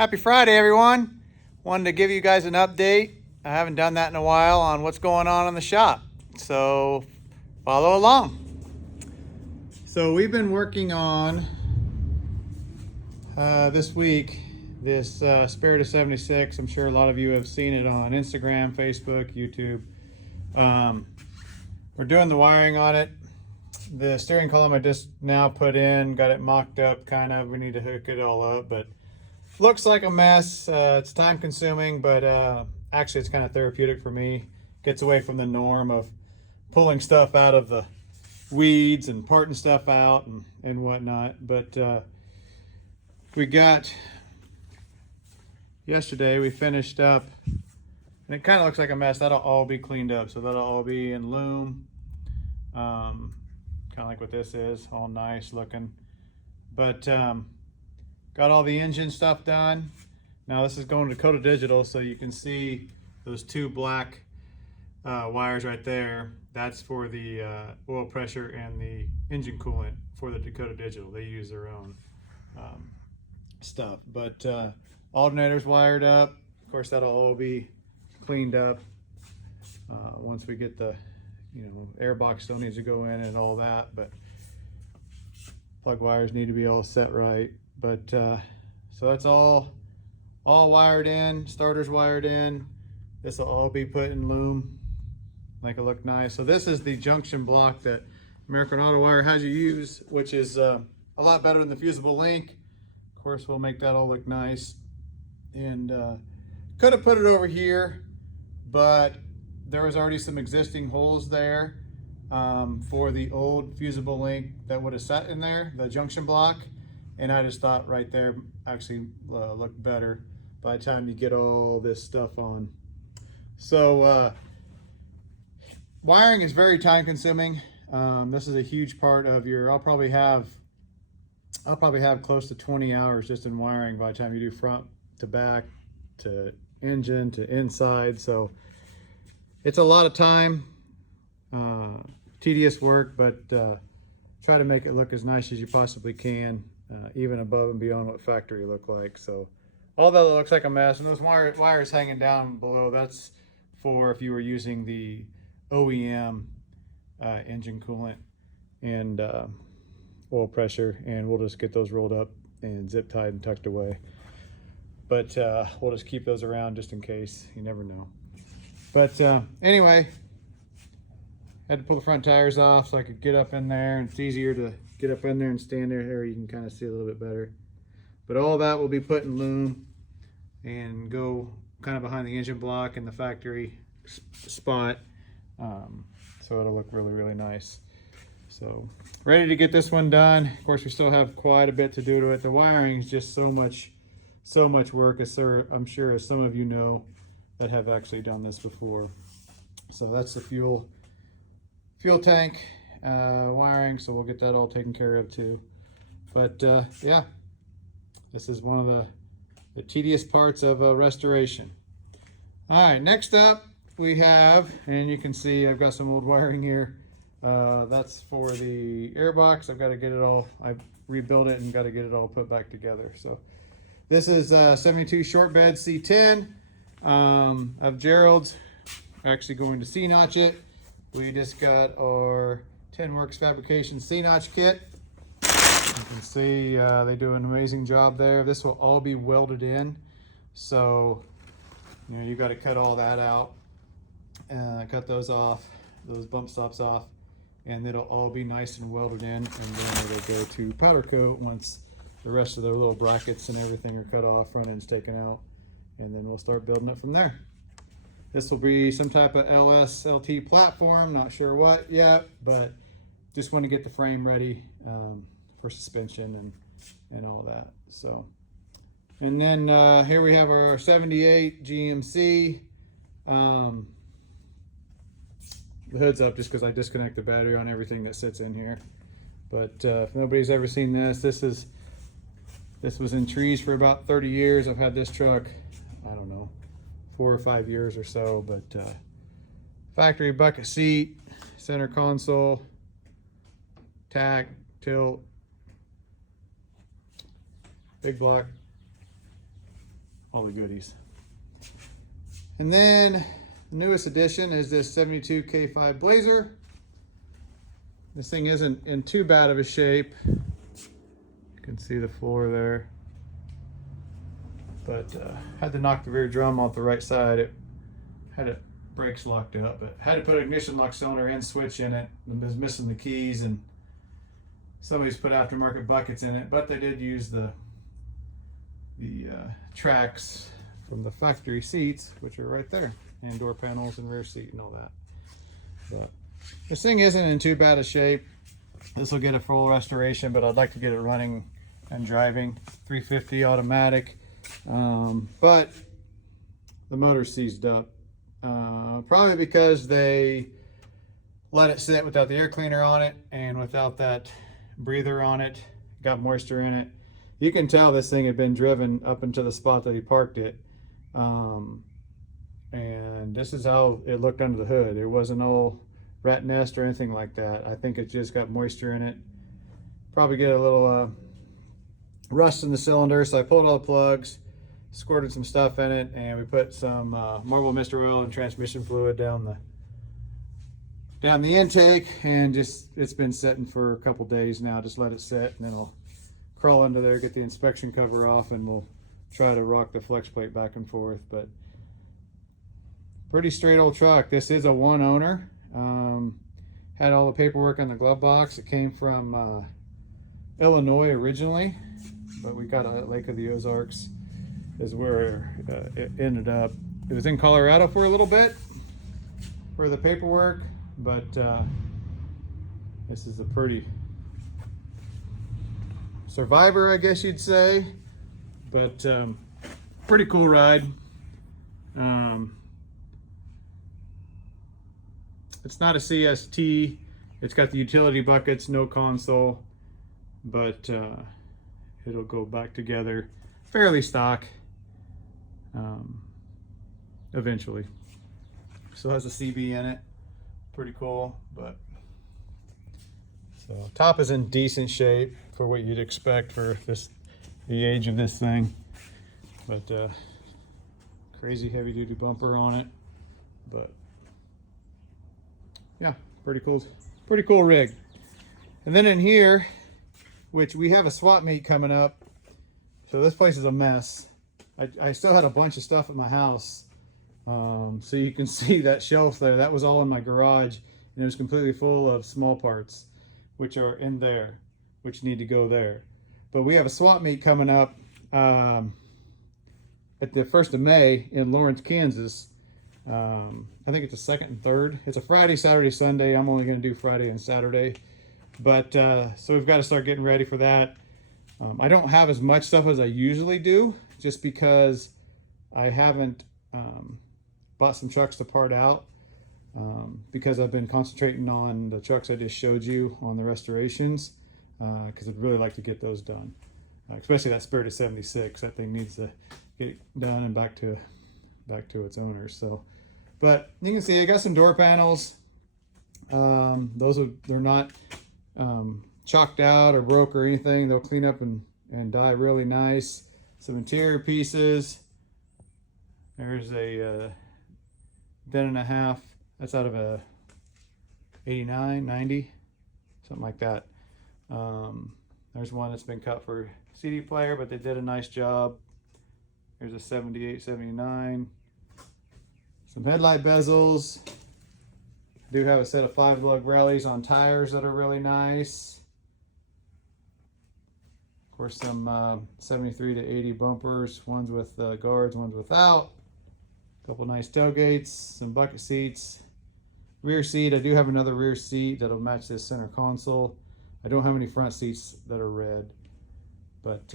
Happy Friday, everyone. Wanted to give you guys an update. I haven't done that in a while on what's going on in the shop. So follow along. So we've been working on this week, this Spirit of 76. I'm sure a lot of you have seen it on Instagram, Facebook, YouTube. We're doing the wiring on it. The steering column I just now put in, got it mocked up kind of. We need to hook it all up, but looks like a mess. It's time consuming, but actually it's kind of therapeutic for me. Gets away from the norm of pulling stuff out of the weeds and parting stuff out and whatnot. But we got, yesterday we finished up, and it kind of looks like a mess. That'll all be cleaned up. So that'll all be in loom. Kind of like what this is, all nice looking. But got all the engine stuff done. Now this is going to Dakota Digital, so you can see those two black wires right there. That's for the oil pressure and the engine coolant for the Dakota Digital. They use their own stuff. But alternator's wired up. Of course, that'll all be cleaned up once we get the, air box still needs to go in and all that, but plug wires need to be all set right. But so that's all wired in. Starter's wired in. This will all be put in loom, make it look nice. So this is the junction block that American Auto Wire has you use, which is a lot better than the fusible link. Of course, we'll make that all look nice. And could have put it over here, but there was already some existing holes there for the old fusible link that would have sat in there, the junction block. And I just thought right there actually looked better by the time you get all this stuff on. So wiring is very time consuming. This is a huge part of your, I'll probably have close to 20 hours just in wiring by the time you do front to back to engine to inside. So it's a lot of time, tedious work, but try to make it look as nice as you possibly can, even above and beyond what factory look like. So although it looks like a mess, and those wires hanging down below, that's for if you were using the OEM engine coolant and oil pressure, and we'll just get those rolled up and zip tied and tucked away. But we'll just keep those around just in case, you never know. But anyway, had to pull the front tires off so I could get up in there, and it's easier to get up in there and stand there. Here you can kind of see a little bit better. But all that will be put in loom and go kind of behind the engine block in the factory spot. So it'll look really, really nice. So ready to get this one done. Of course, we still have quite a bit to do to it. The wiring is just so much work, as I'm sure as some of you know that have actually done this before. So that's the fuel tank wiring, so we'll get that all taken care of too. But yeah, this is one of the tedious parts of restoration. All right, next up we have, and you can see I've got some old wiring here. That's for the airbox. I've got to get it all, I've rebuilt it and got to get it all put back together. So this is 72 short bed C10 of Gerald's. Actually going to C-notch it. We just got our Tenworks Fabrication C-notch kit. You can see they do an amazing job there. This will all be welded in. So, you got to cut all that out. Cut those off, those bump stops off, and it'll all be nice and welded in. And then it'll go to powder coat once the rest of the little brackets and everything are cut off, front end's taken out, and then we'll start building it from there. This will be some type of LS/LT platform, not sure what yet, but just want to get the frame ready for suspension and all that. So, and then here we have our 78 GMC. The hood's up just because I disconnect the battery on everything that sits in here. But if nobody's ever seen this was in trees for about 30 years. I've had this truck, I don't know, 4 or 5 years or so, but factory bucket seat, center console, tack, tilt, big block all the goodies. And then the newest addition is this 72 K5 Blazer. This thing isn't in too bad of a shape. You can see the floor there. But had to knock the rear drum off the right side. It had it brakes locked up, but had to put an ignition lock cylinder and switch in it. It was missing the keys, and somebody's put aftermarket buckets in it, but they did use the tracks from the factory seats, which are right there, and door panels and rear seat and all that. But this thing isn't in too bad a shape. This will get a full restoration, but I'd like to get it running and driving. 350 automatic, but the motor's seized up. Probably because they let it sit without the air cleaner on it and without that breather on it, got moisture in it. You can tell this thing had been driven up into the spot that he parked it. And this is how it looked under the hood. It wasn't all rat nest or anything like that. I think it just got moisture in it. Probably get a little rust in the cylinder, so I pulled all the plugs, squirted some stuff in it, and we put some Marble Mist oil and transmission fluid down the intake, and just it's been sitting for a couple days now. Just let it sit, and then I'll crawl under there, get the inspection cover off, and we'll try to rock the flex plate back and forth. But pretty straight old truck. This is a one owner. Had all the paperwork on the glove box. It came from Illinois originally, but we got it at Lake of the Ozarks is where it ended up. It was in Colorado for a little bit for the paperwork, but this is a pretty survivor, I guess you'd say, but pretty cool ride. It's not a CST. It's got the utility buckets, no console, but it'll go back together fairly stock eventually. Still has a CB in it, pretty cool. But so top is in decent shape for what you'd expect for the age of this thing, but crazy heavy duty bumper on it. But yeah, pretty cool rig. And then in here, which we have a swap meet coming up, so this place is a mess. I still had a bunch of stuff at my house, so you can see that shelf there. That was all in my garage, and it was completely full of small parts, which are in there, which need to go there. But we have a swap meet coming up at the 1st of May in Lawrence, Kansas. I think it's the 2nd and 3rd. It's a Friday, Saturday, Sunday. I'm only going to do Friday and Saturday. But so we've got to start getting ready for that. I don't have as much stuff as I usually do, just because I haven't bought some trucks to part out, because I've been concentrating on the trucks I just showed you on the restorations, because I'd really like to get those done, especially that Spirited 76. That thing needs to get done and back to its owners. So, but you can see I got some door panels. They're not chalked out or broke or anything. They'll clean up and dye really nice. Some interior pieces. There's a den and a half. That's out of a 89, 90, something like that. There's one that's been cut for CD player, but they did a nice job. There's a 78, 79. Some headlight bezels. Do have a set of 5-lug rallies on tires that are really nice. Of course, some 73 to 80 bumpers, ones with guards, ones without. A couple nice tailgates, some bucket seats. Rear seat, I do have another rear seat that'll match this center console. I don't have any front seats that are red, but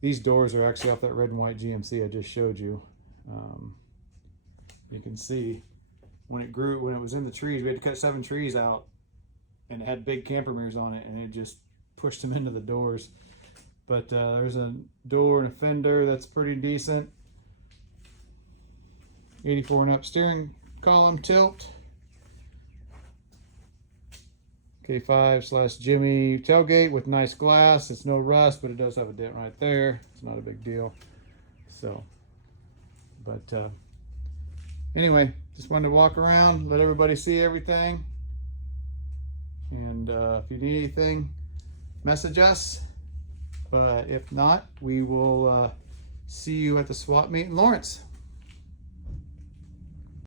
these doors are actually off that red and white GMC I just showed you. You can see when it was in the trees, we had to cut 7 trees out, and it had big camper mirrors on it, and it just pushed them into the doors. But there's a door and a fender that's pretty decent. 84 and up steering column tilt. K5/Jimmy tailgate with nice glass. It's no rust, but it does have a dent right there. It's not a big deal. So, but anyway, just wanted to walk around, let everybody see everything. And if you need anything, message us. But if not, we will see you at the swap meet in Lawrence.